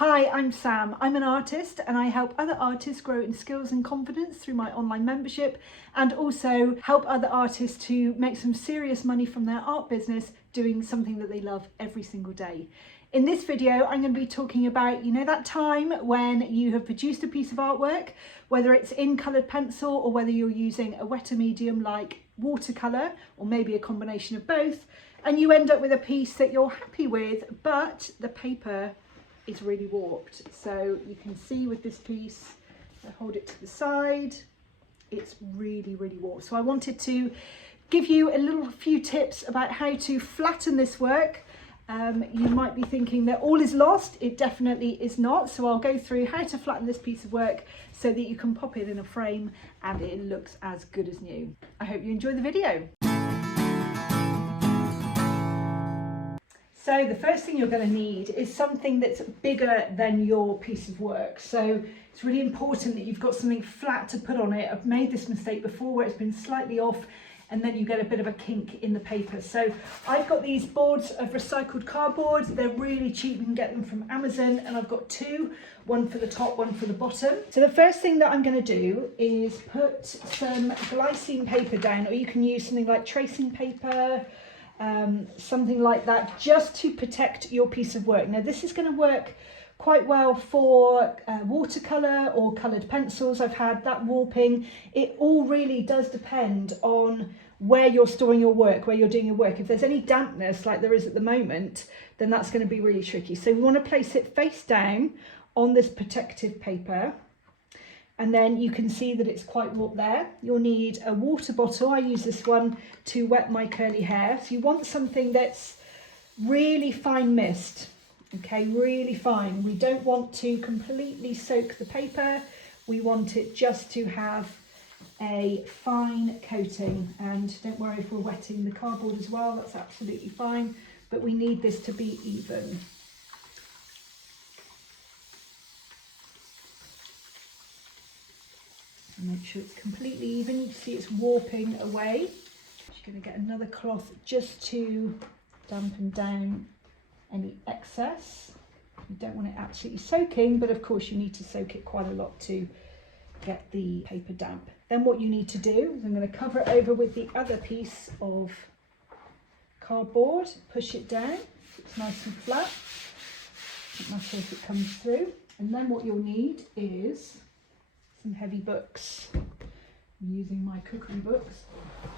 Hi, I'm Sam. I'm an artist and I help other artists grow in skills and confidence through my online membership, and also help other artists to make some serious money from their art business doing something that they love every single day. In this video, I'm going to be talking about, that time when you have produced a piece of artwork, whether it's in coloured pencil or whether you're using a wetter medium like watercolour, or maybe a combination of both, and you end up with a piece that you're happy with, but the paper is really warped. So you can see with this piece, I hold it to the side, it's really warped. So I wanted to give you a few tips about how to flatten this work. You might be thinking that all is lost. It definitely is not. So I'll go through how to flatten this piece of work so that you can pop it in a frame and it looks as good as new. I hope you enjoy the video. So the first thing you're going to need is something that's bigger than your piece of work. So it's really important that you've got something flat to put on it. I've made this mistake before where it's been slightly off and then you get a bit of a kink in the paper. So I've got these boards of recycled cardboard. They're really cheap, you can get them from Amazon, and I've got two, one for the top, one for the bottom. So the first thing that I'm going to do is put some glycine paper down, or you can use something like tracing paper, something like that, just to protect your piece of work. Now this is going to work quite well for watercolour or coloured pencils. I've had that warping. It all really does depend on where you're storing your work, where you're doing your work. If there's any dampness like there is at the moment, then that's going to be really tricky. So we want to place it face down on this protective paper, and then you can see that it's quite warped there. You'll need a water bottle. I use this one to wet my curly hair. So you want something that's really fine mist. Okay, really fine. We don't want to completely soak the paper. We want it just to have a fine coating. And don't worry if we're wetting the cardboard as well, that's absolutely fine. But we need this to be even. Make sure it's completely even. You can see it's warping away. Just going to get another cloth just to dampen down any excess. You don't want it absolutely soaking, but of course you need to soak it quite a lot to get the paper damp. Then what you need to do is I'm going to cover it over with the other piece of cardboard, push it down, it's nice and flat. Doesn't matter if it comes through. And then what you'll need is some heavy books. I'm using my cookery books.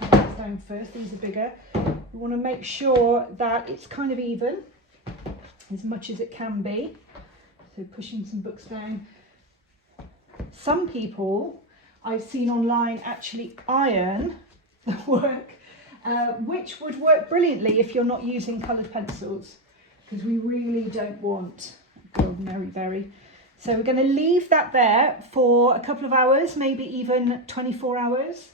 Put these down first, these are bigger. You want to make sure that it's kind of even as much as it can be. So pushing some books down. Some people I've seen online actually iron the work, which would work brilliantly if you're not using coloured pencils, because we really don't want golden Mary berry. So we're going to leave that there for a couple of hours, maybe even 24 hours,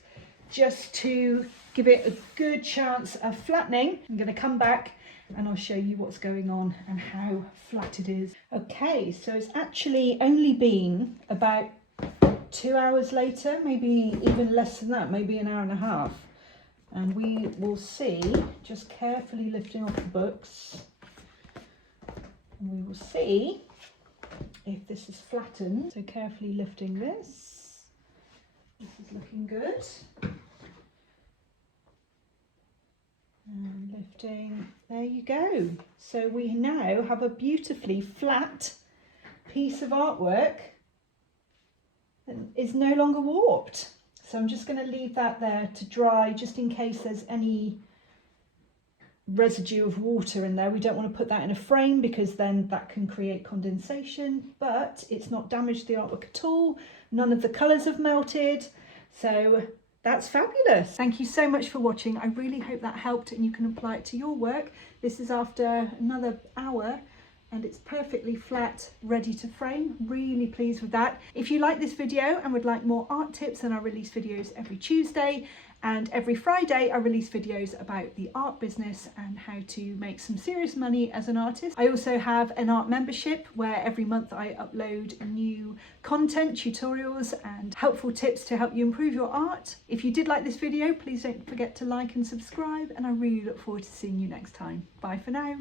just to give it a good chance of flattening. I'm going to come back and I'll show you what's going on and how flat it is. Okay, so it's actually only been about 2 hours later, maybe even less than that, maybe an hour and a half. And we will see, just carefully lifting off the books, and we will see if this is flattened. So carefully lifting this. This is looking good. And lifting, there you go. So we now have a beautifully flat piece of artwork that is no longer warped. So I'm just going to leave that there to dry, just in case there's any residue of water in there. We don't want to put that in a frame because then that can create condensation, but it's not damaged the artwork at all. None of the colours have melted. So that's fabulous. Thank you so much for watching. I really hope that helped and you can apply it to your work. This is after another hour and it's perfectly flat, ready to frame. Really pleased with that. If you like this video and would like more art tips, then I release videos every Tuesday, and every Friday I release videos about the art business and how to make some serious money as an artist. I also have an art membership where every month I upload new content, tutorials and helpful tips to help you improve your art. If you did like this video, please don't forget to like and subscribe, and I really look forward to seeing you next time. Bye for now.